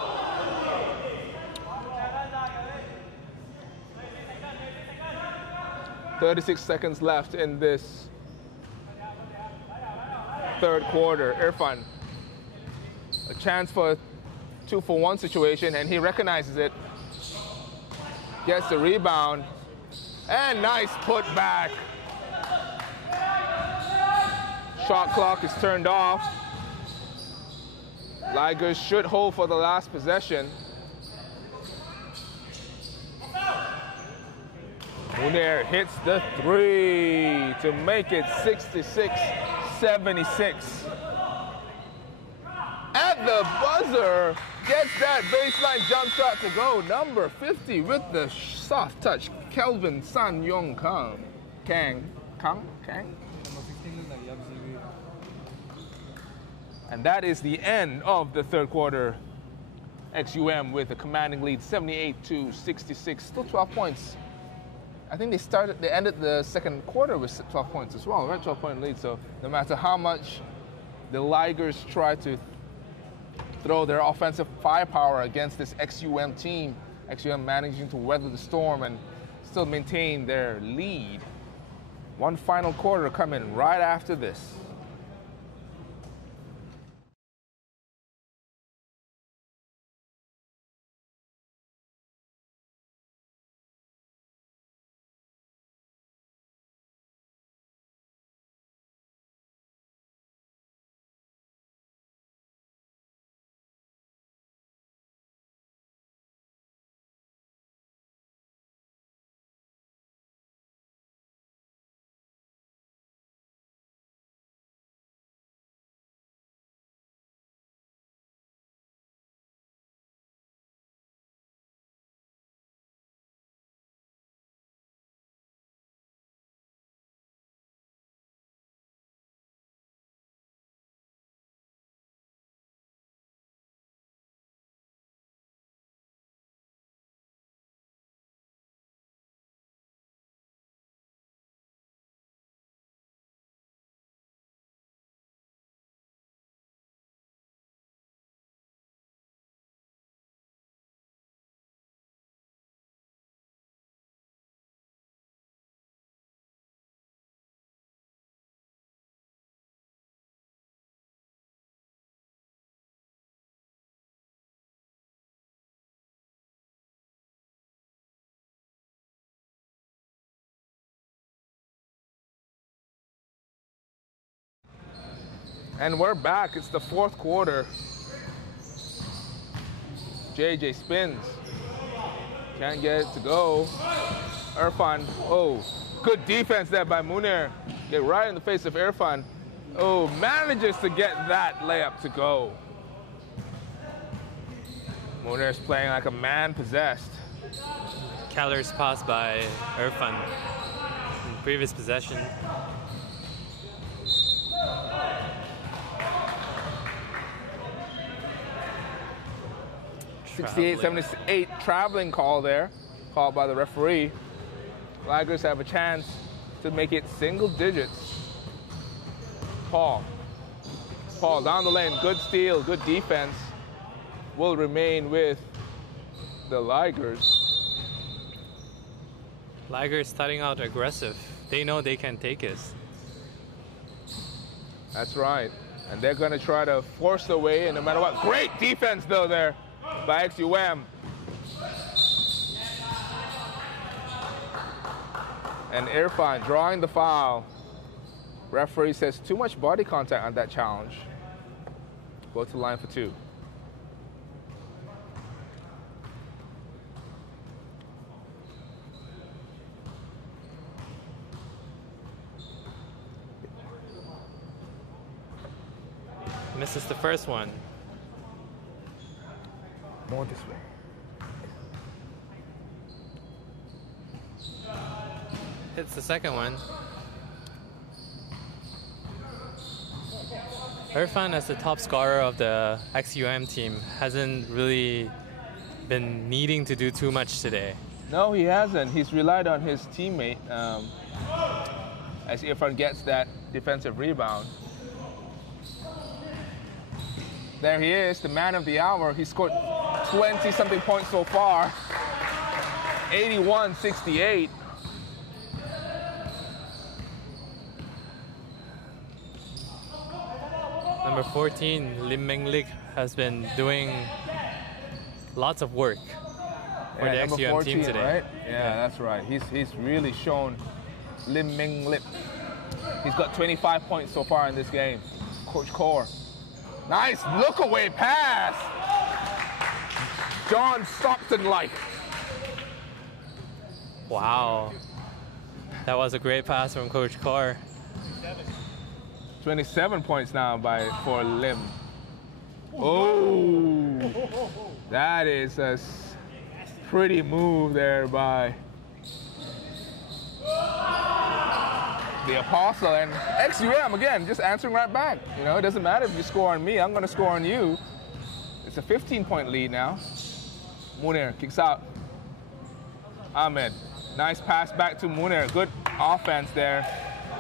.36 seconds left in this third quarter. Irfan, a chance for a 2-for-1 situation, and he recognizes it. Gets the rebound, and nice put back. Shot clock is turned off. Ligers should hold for the last possession. Munir hits the three to make it 66-76. At the buzzer, gets that baseline jump shot to go. Number 50 with the soft touch, Kelvin San Yong Kang. And that is the end of the third quarter. ExUM with a commanding lead, 78-66, still 12 points. I think they ended the second quarter with 12 points as well, right? 12-point lead. So no matter how much the Ligers try to throw their offensive firepower against this ExUM team, ExUM managing to weather the storm and still maintain their lead. One final quarter coming right after this. And we're back. It's the fourth quarter. JJ spins. Can't get it to go. Irfan, oh, good defense there by Munir. Get right in the face of Irfan. Oh, manages to get that layup to go. Munir's playing like a man possessed. Keller's pass by Irfan in previous possession. 68-78 traveling call there, called by the referee. Ligers have a chance to make it single digits. Paul down the lane, good steal, good defense. Will remain with the Ligers. Ligers starting out aggressive. They know they can take it. That's right. And they're going to try to force their way in no matter what. Great defense, though, there by ExUM. And Irfan drawing the foul. Referee says too much body contact on that challenge. Go to the line for two. Misses the first one. More this way. Hits the second one. Irfan, as the top scorer of the ExUM team, hasn't really been needing to do too much today. No, he hasn't. He's relied on his teammate as Irfan gets that defensive rebound. There he is, the man of the hour. He scored 20-something points so far. 81-68. Number 14, Lim Meng Lik, has been doing lots of work for the ExUM 14, team today. Right? Yeah, that's right. He's really shown Lim Meng Lip. He's got 25 points so far in this game. Coach Kaur Nice look-away pass. John Stockton-like. Wow. That was a great pass from Coach Carr. 27 points now for Lim. Oh, that is a pretty move there by the Apostle. And ExUM, again, just answering right back. You know, it doesn't matter if you score on me, I'm going to score on you. It's a 15-point lead now. Munir kicks out. Ahmed, nice pass back to Munir. Good offense there.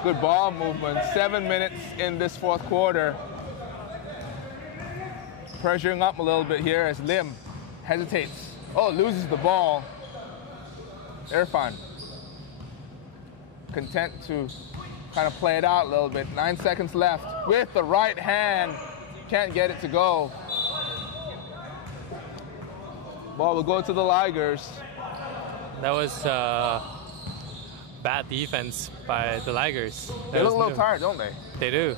Good ball movement. 7 minutes in this fourth quarter. Pressuring up a little bit here as Lim hesitates. Oh, loses the ball. Irfan. Content to kind of play it out a little bit. 9 seconds left with the right hand. Can't get it to go. Ball will go to the Ligers. That was bad defense by the Ligers. They look a little tired, don't they? They do.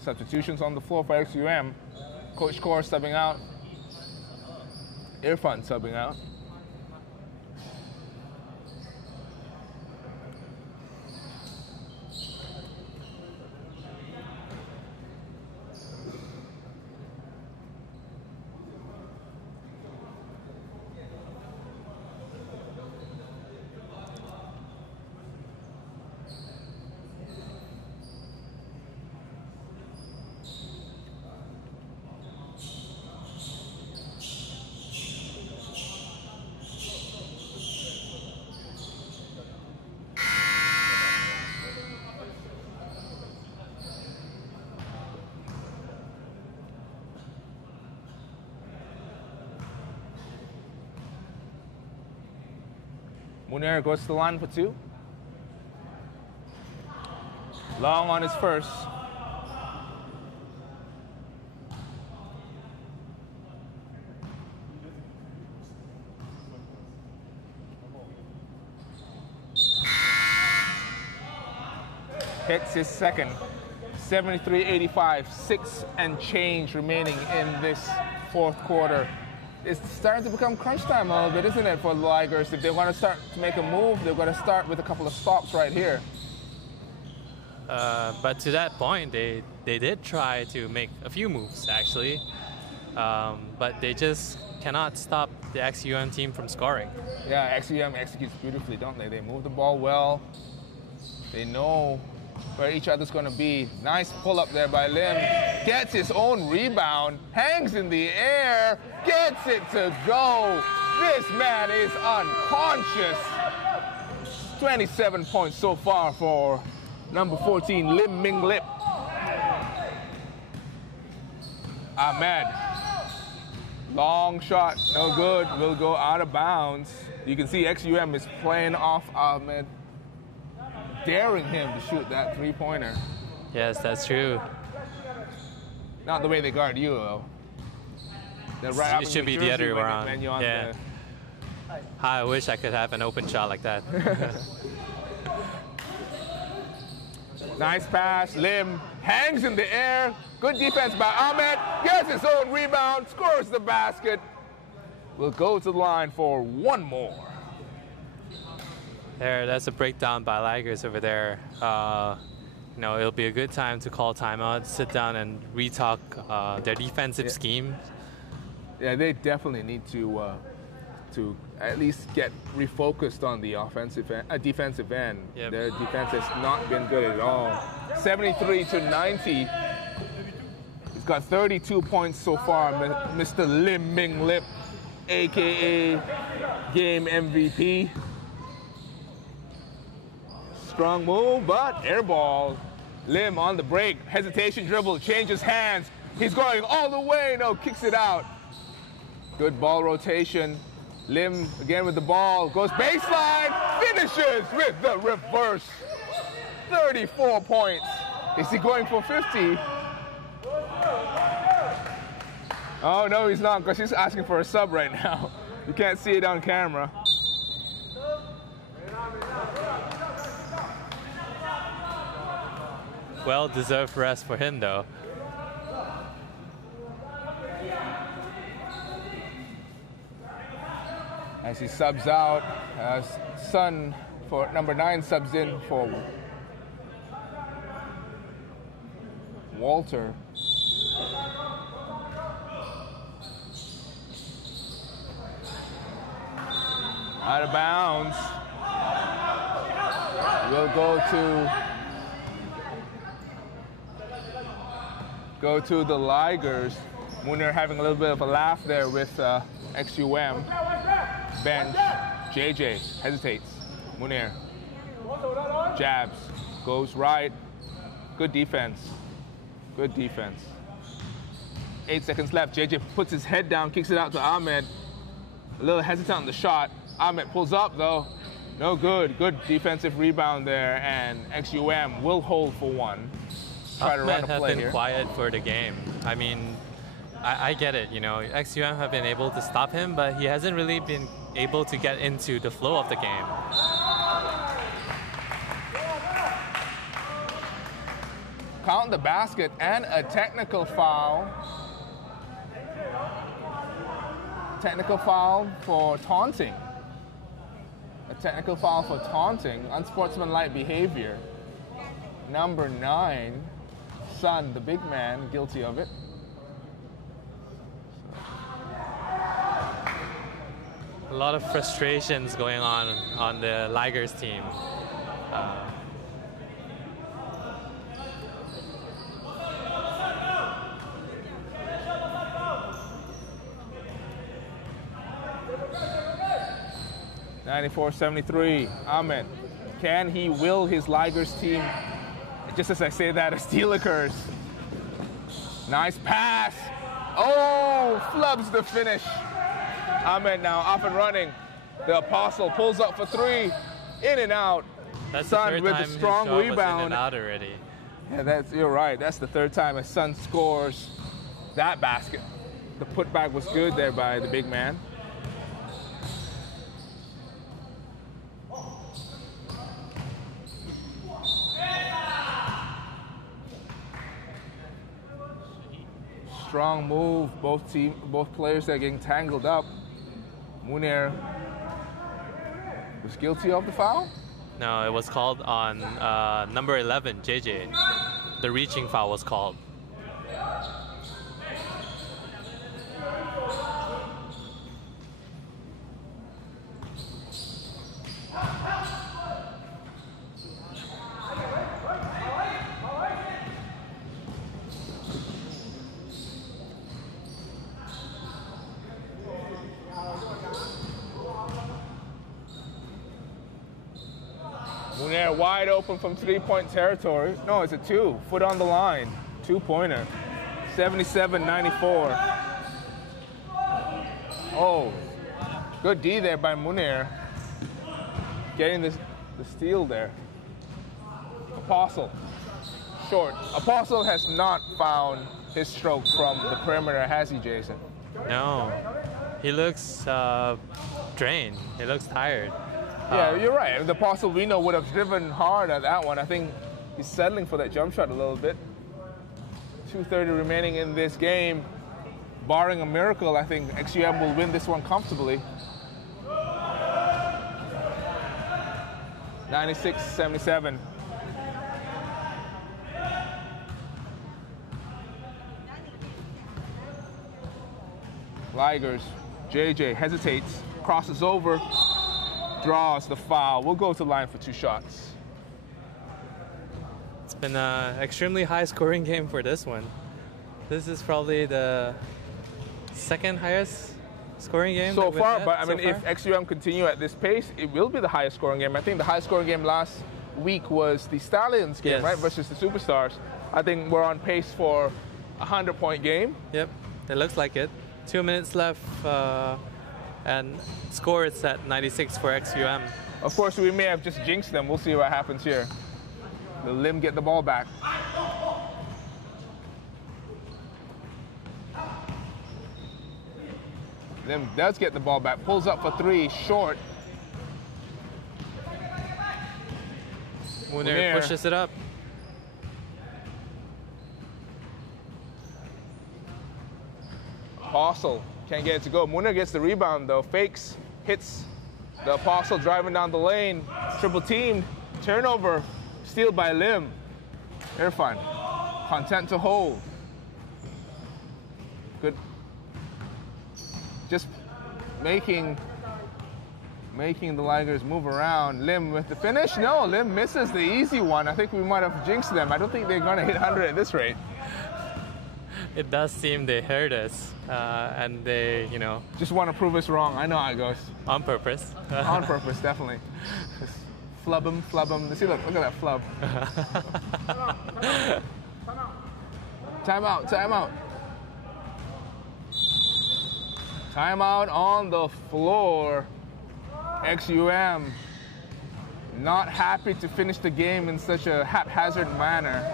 Substitutions on the floor for ExUM. Coach Kaur subbing out. Irfan subbing out. Munir goes to the line for two. Long on his first. Hits his second. 73-85, 6 and change remaining in this fourth quarter. It's starting to become crunch time a little bit, isn't it, for the Ligers? If they want to start to make a move, they're going to start with a couple of stops right here. But to that point, they did try to make a few moves, actually. But they just cannot stop the ExUM team from scoring. Yeah, ExUM executes beautifully, don't they? They move the ball well. They know where each other's going to be. Nice pull-up there by Lim. Gets his own rebound. Hangs in the air. Gets it to go. This man is unconscious. 27 points so far for number 14, Lim Ming Lip. Ahmed. Long shot. No good. Will go out of bounds. You can see ExUM is playing off Ahmed, daring him to shoot that three-pointer. Yes, that's true. Not the way they guard you, though. It should be the other way around. Yeah. I wish I could have an open shot like that. Nice pass. Lim hangs in the air. Good defense by Ahmed. Gets his own rebound. Scores the basket. Will go to the line for one more. That's a breakdown by Ligers over there. You know, it'll be a good time to call timeout, sit down and re-talk their defensive scheme. Yeah, they definitely need to at least get refocused on the defensive end. Yep. Their defense has not been good at all. 73-90. He's got 32 points so far, Mr. Lim Ming Lip, a.k.a. game MVP. Strong move, but air ball. Lim on the break. Hesitation dribble, changes hands. He's going all the way. No, kicks it out. Good ball rotation. Lim again with the ball. Goes baseline. Finishes with the reverse. 34 points. Is he going for 50? Oh, no, he's not, because he's asking for a sub right now. You can't see it on camera. Well-deserved rest for him, though. As he subs out, Sun for number 9 subs in for Walter. Out of bounds. We'll go to the Ligers. Munir having a little bit of a laugh there with ExUM. Bench. JJ hesitates. Munir. Jabs. Goes right. Good defense. Good defense. 8 seconds left. JJ puts his head down, kicks it out to Ahmed. A little hesitant on the shot. Ahmed pulls up though. No good. Good defensive rebound there, and ExUM will hold for one. Try to run a play been here. Quiet for the game. I mean, I get it. You know, ExUM have been able to stop him, but he hasn't really been able to get into the flow of the game. Count the basket and a technical foul. Technical foul for taunting. A technical foul for taunting. Unsportsmanlike behavior. Number 9, Sun, the big man, guilty of it. A lot of frustrations going on the Ligers team. 94-73, Ahmed. Can he will his Ligers team? Just as I say that, a steal occurs. Nice pass. Oh, flubs the finish. Ahmed now off and running. The Apostle pulls up for 3. In and out. That's Sun the third with time a strong his shot rebound. was in and out already. Yeah, you're right. That's the third time a Sun scores that basket. The putback was good there by the big man. Strong move. Both players are getting tangled up. Munir was guilty of the foul? No, it was called on number 11, JJ. The reaching foul was called. Munir wide open from 3-point territory. No, it's a 2. Foot on the line. 2-pointer. 77-94. Oh, good D there by Munir. Getting the steal there. Apostle. Short. Apostle has not found his stroke from the perimeter, has he, Jason? No. He looks drained. He looks tired. Yeah, you're right. The Apostle we know would have driven hard at that one. I think he's settling for that jump shot a little bit. 2:30 remaining in this game. Barring a miracle, I think ExUM will win this one comfortably. 96-77. Ligers. JJ hesitates, crosses over, draws the foul. We'll go to line for 2 shots. It's been an extremely high scoring game for this one. This is probably the second highest scoring game so far, but I so mean, if ExUM continue at this pace, it will be the highest scoring game. I think the highest scoring game last week was the Stallions game, Yes. right, versus the Superstars. I think we're on pace for a 100-point game. Yep, it looks like it. 2 minutes left, and score is at 96 for ExUM. Of course, we may have just jinxed them. We'll see what happens here. Will Lim get the ball back? Lim does get the ball back, pulls up for three, short. Munir pushes it up. Apostle can't get it to go. Munir gets the rebound though, fakes, hits the Apostle driving down the lane, triple teamed, turnover, steal by Lim. Irfan, content to hold. Good. Just making the Ligers move around. Lim with the finish? No, Lim misses the easy one. I think we might have jinxed them. I don't think they're gonna hit 100 at this rate. It does seem they heard us, and they, just want to prove us wrong. I know how it goes. On purpose. On purpose, definitely. Just flub them. See, look at that flub. Timeout. Timeout on the floor. ExUM not happy to finish the game in such a haphazard manner.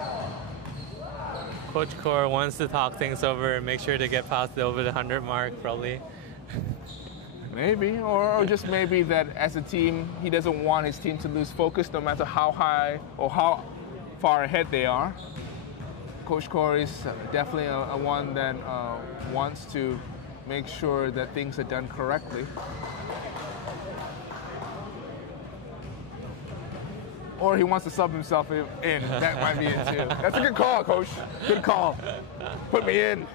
Coach Core wants to talk things over, make sure to get past over the 100 mark, probably. Maybe, or just maybe that as a team, he doesn't want his team to lose focus no matter how high or how far ahead they are. Coach Core is definitely a one that wants to make sure that things are done correctly. Or he wants to sub himself in. That might be it too. That's a good call, Coach. Good call. Put me in.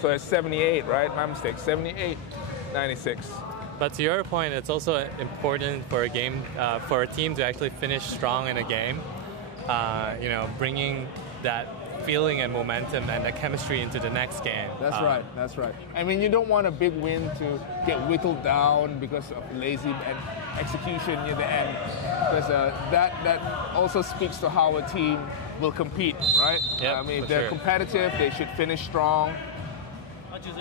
So it's 78, right? My mistake. 78, 96. But to your point, it's also important for a game, for a team to actually finish strong in a game. Bringing that feeling and momentum and the chemistry into the next game. That's right. I mean, you don't want a big win to get whittled down because of lazy and execution near the end. Because that also speaks to how a team will compete, right? Yep, I mean, if they're competitive, they should finish strong.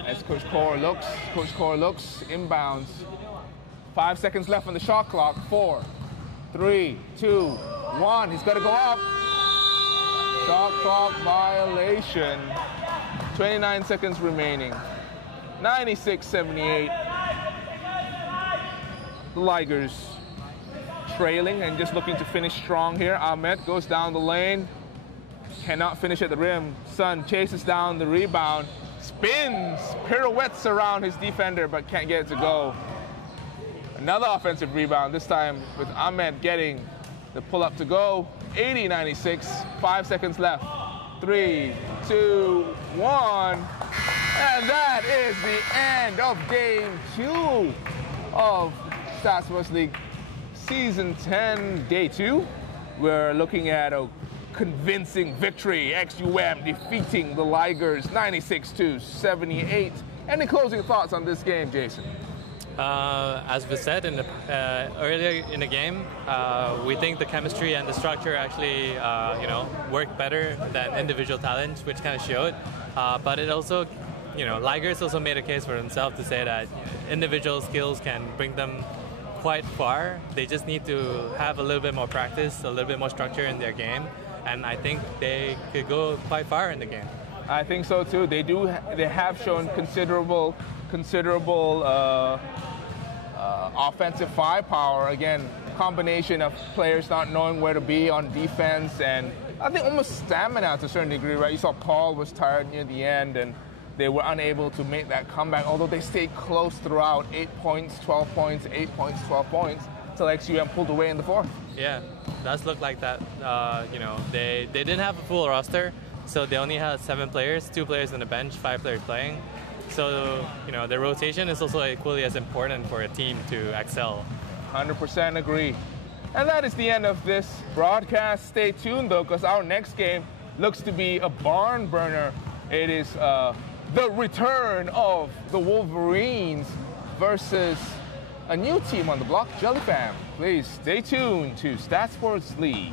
As Coach Core looks, inbounds. 5 seconds left on the shot clock. 4, 3, 2, 1. He's got to go up. Shot clock violation. 29 seconds remaining. 96-78. The Ligers trailing and just looking to finish strong here. Ahmed goes down the lane. Cannot finish at the rim. Sun chases down the rebound. Spins, pirouettes around his defender, but can't get it to go. Another offensive rebound, this time with Ahmed getting the pull-up to go. 80-96, 5 seconds left. 3, 2, 1. And that is the end of Game 2 of StatSports League Season 10, Day 2. We're looking at a convincing victory. ExUM defeating the Ligers 96-78. Any closing thoughts on this game, Jason? As we said earlier in the game, we think the chemistry and the structure actually, work better than individual talent, which kind of showed. But it also, Ligers also made a case for themselves to say that individual skills can bring them quite far. They just need to have a little bit more practice, a little bit more structure in their game, and I think they could go quite far in the game. I think so too. They have shown considerable offensive firepower. Again, combination of players not knowing where to be on defense, and I think almost stamina to a certain degree, right? You saw Paul was tired near the end, and they were unable to make that comeback, although they stayed close throughout. 8 points, 12 points, 8 points, 12 points, until ExUM pulled away in the fourth. Yeah, does look like that. They didn't have a full roster, so they only had 7 players, 2 players on the bench, 5 players playing. So, the rotation is also equally as important for a team to excel. 100% agree. And that is the end of this broadcast. Stay tuned, though, because our next game looks to be a barn burner. It is the return of the Wolverines versus a new team on the block, Jellyfam. Please stay tuned to StatSports League.